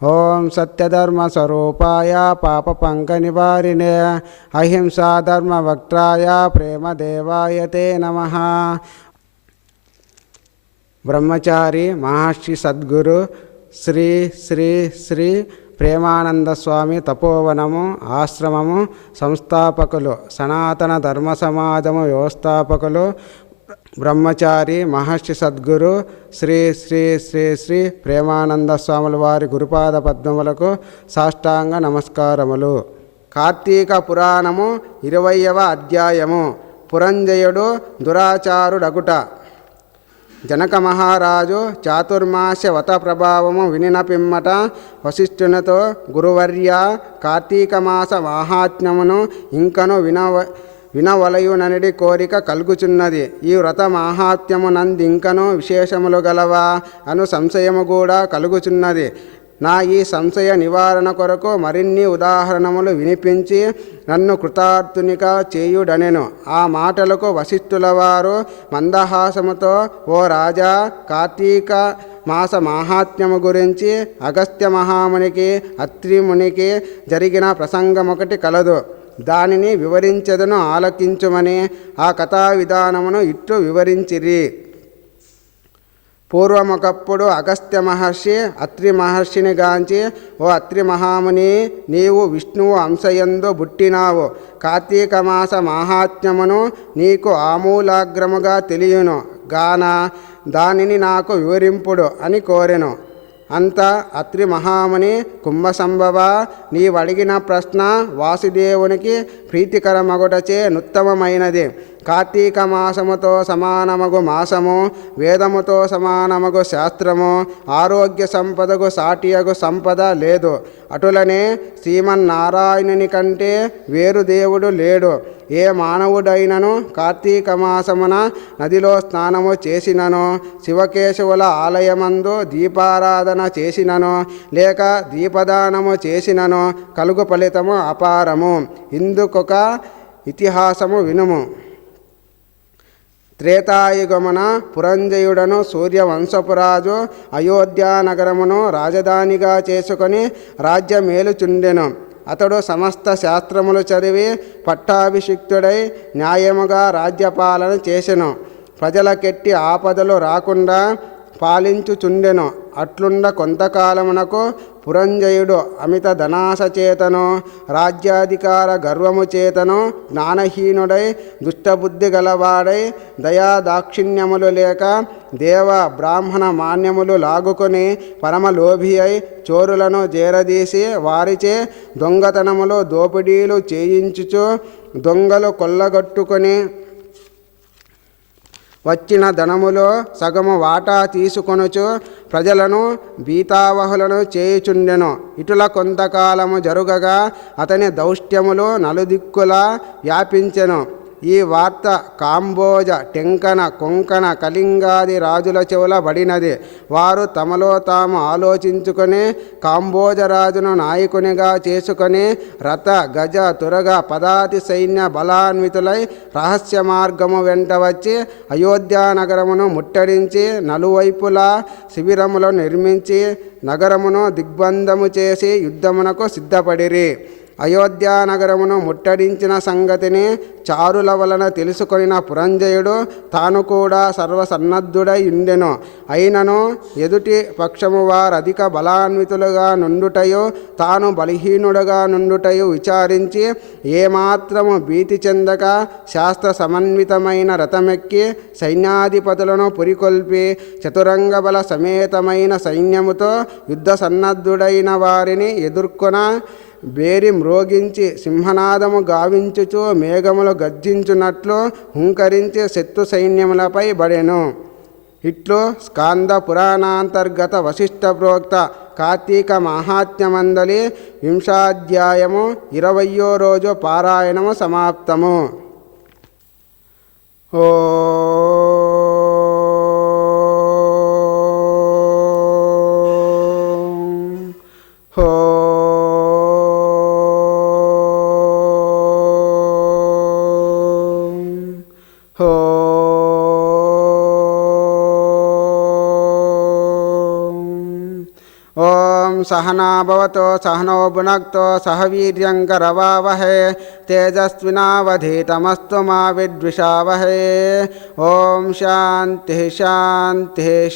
ఓం సత్యధర్మస్వరూపాయ పాప పంక నివారిణే అహింసా ధర్మ వక్త్రాయ ప్రేమదేవాయ తే నమ. బ్రహ్మచారి మహర్షి సద్గురు శ్రీ శ్రీ శ్రీ ప్రేమానంద స్వామి తపోవనము ఆశ్రమము సంస్థాపకులు సనాతన ధర్మ సమాజము వ్యవస్థాపకులు బ్రహ్మచారి మహర్షి సద్గురు శ్రీ శ్రీ శ్రీ శ్రీ ప్రేమానంద స్వాముల వారి గురుపాద పద్మములకు సాష్టాంగ నమస్కారములు. కార్తీక పురాణము ఇరవయవ అధ్యాయము. పురంజయుడు దురాచారుడగుట. జనక మహారాజు చాతుర్మాస వత ప్రభావము వినిన పిమ్మట వశిష్ఠునితో గురువర్య కార్తీక మాస మాహాత్మ్యమును ఇంకను వినవ వినవలయుననిడి కోరిక కలుగుచున్నది. ఈ వ్రత మాహాత్మ్యము నందింకను విశేషములు గలవా అను సంశయము కూడా కలుగుచున్నది. నా ఈ సంశయ నివారణ కొరకు మరిన్ని ఉదాహరణములు వినిపించి నన్ను కృతార్థునిగా చేయుడనెను. ఆ మాటలకు వశిష్ఠుల వారు మందహాసముతో ఓ రాజా కార్తీక మాస మాహాత్మ్యము గురించి అగస్త్య మహామునికి అత్రిమునికి జరిగిన ప్రసంగం ఒకటి కలదు. దానిని వివరించదను ఆలకించుమని ఆ కథా విధానమును ఇట్లు వివరించిరి. పూర్వమొకప్పుడు అగస్త్య మహర్షి అత్రి మహర్షిని గాంచి ఓ అత్రి మహాముని నీవు విష్ణువు అంశయందు బుట్టినావు. కార్తీక మాస మాహాత్మ్యమును నీకు ఆమూలాగ్రముగా తెలియను. గాన దానిని నాకు వివరింపుడు అని కోరెను. అంత అత్రి మహాముని కుంభసంభవ నీవడిగిన ప్రశ్న వాసుదేవునికి ప్రీతికరమగుటచే నుత్తమమైనది. కార్తీక మాసముతో సమానమగు మాసము వేదముతో సమానమగు శాస్త్రము ఆరోగ్య సంపదకు సాటియగు సంపద లేదు. అటులనే శ్రీమన్నారాయణుని కంటే వేరు దేవుడు లేడు. ఏ మానవుడైనను కార్తీక మాసమున నదిలో స్నానము చేసినను శివకేశవుల ఆలయమందు దీపారాధన చేసినను లేక దీపదానము చేసినను కలుగు ఫలితము అపారము. ఇందుకొక ఇతిహాసము వినుము. త్రేతాయుగమున పురంజయుడను సూర్యవంశపురాజు అయోధ్యానగరమును రాజధానిగా చేసుకొని రాజ్యమేలుచుండెను. అతడు సమస్త శాస్త్రములు చదివి పట్టాభిషిక్తుడై న్యాయముగా రాజ్యపాలన చేసెను. ప్రజలకెట్టి ఆపదలు రాకుండా పాలించుచుండెను. అట్లుండ కొంతకాలమునకు పురంజయుడు అమిత ధనాశ చేతను రాజ్యాధికార గర్వము చేతను జ్ఞానహీనుడై దుష్టబుద్ధి గలవాడై దయా దాక్షిణ్యములు లేక దేవ బ్రాహ్మణ మాన్యములు లాగుకొని పరమలోభి అయి చోరులను చేరదీసి వారిచే దొంగతనములు దోపిడీలు చేయించుచు దొంగలు కొల్లగట్టుకొని వచ్చిన ధనములో సగము వాటా తీసుకొనుచు ప్రజలను భీతావహులను చేయుచుండెను. ఇటుల కొంతకాలము జరుగగా అతని దౌష్ట్యములు నలుదిక్కులా వ్యాపించెను. ఈ వార్త కాంబోజ టెంకన కొంకణ కళింగాది రాజుల చెవుల పడినది. వారు తమలో తాము ఆలోచించుకొని కాంబోజ రాజును నాయకునిగా చేసుకొని రథ గజ తురగ పదాతి సైన్య బలాన్వితులై రహస్య మార్గము వెంట వచ్చి అయోధ్యానగరమును ముట్టడించి నలువైపులా శిబిరములను నిర్మించి నగరమును దిగ్బంధము చేసి యుద్ధమునకు సిద్ధపడిరి. అయోధ్యానగరమును ముట్టడించిన సంగతిని చారుల వలన తెలుసుకొనిన పురంజయుడు తాను కూడా సర్వసన్నద్ధుడై ఉండెను. అయినను ఎదుటి పక్షము వారు అధిక బలాన్వితులుగా నుండుటయు తాను బలహీనుడుగా నుండుటయు విచారించి ఏమాత్రము భీతి చెందక శాస్త్ర సమన్వితమైన రథమెక్కి సైన్యాధిపతులను పురికొల్పి చతురంగ బల సమేతమైన సైన్యముతో యుద్ధ సన్నద్ధుడైన వారిని ఎదుర్కొన బేరి మ్రోగించి సింహనాదము గావించుచు మేఘములు గర్జించున్నట్లు హుంకరించి శత్రు సైన్యములపై బడెను. ఇట్లు స్కాంద పురాణాంతర్గత వశిష్ఠ ప్రోక్త కార్తీక మహాత్మ్యమందలి వింశాధ్యాయము ఇరవయో రోజు పారాయణము సమాప్తము. ఓ ओम सहना भवतो सहनो भुनक्तो सह वीर्यङ्करवावहे तेजस्विनावधीतमस्तु मा विद्विषावहे। ॐ शांति शांति